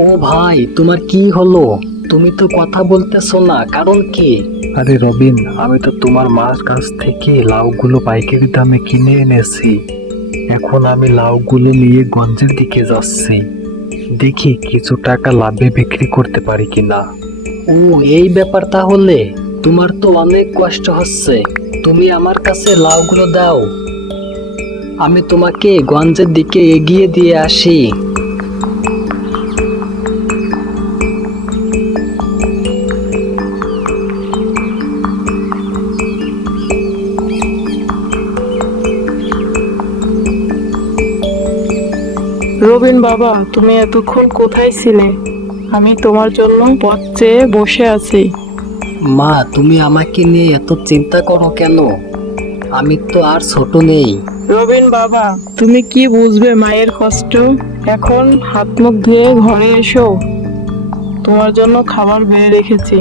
ও ভাই, তোমার কি হলো? তুমি তো কথা বলতেছো না, কারণ কি? আরে রবিন, আমি তো তোমার মার কাছ থেকে লাউগুলো পাইকারি দামে কিনে এনেছি। এখন আমি লাউগুলো নিয়ে গঞ্জের দিকে যাচ্ছি। দেখি কিছু টাকা লাভে বিক্রি করতে পারি কিনা। ও, এই ব্যাপার তাহলে। তোমার তো অনেক কষ্ট হচ্ছে। তুমি আমার কাছে লাউগুলো দাও, আমি তোমাকে গঞ্জের দিকে এগিয়ে দিয়ে আসি। রবিন বাবা, তুমি এতক্ষণ কোথায় ছিলে? আমি তোমার জন্য পথ চেয়ে বসে আছি। মা, তুমি আমাকে নিয়ে এত চিন্তা করো কেন? আমি তো আর ছোট নেই। রবিন বাবা, তুমি কি বুঝবে মায়ের কষ্ট? এখন হাত মুখ ধুয়ে ঘরে এসো, তোমার জন্য খাবার বেড়ে রেখেছি।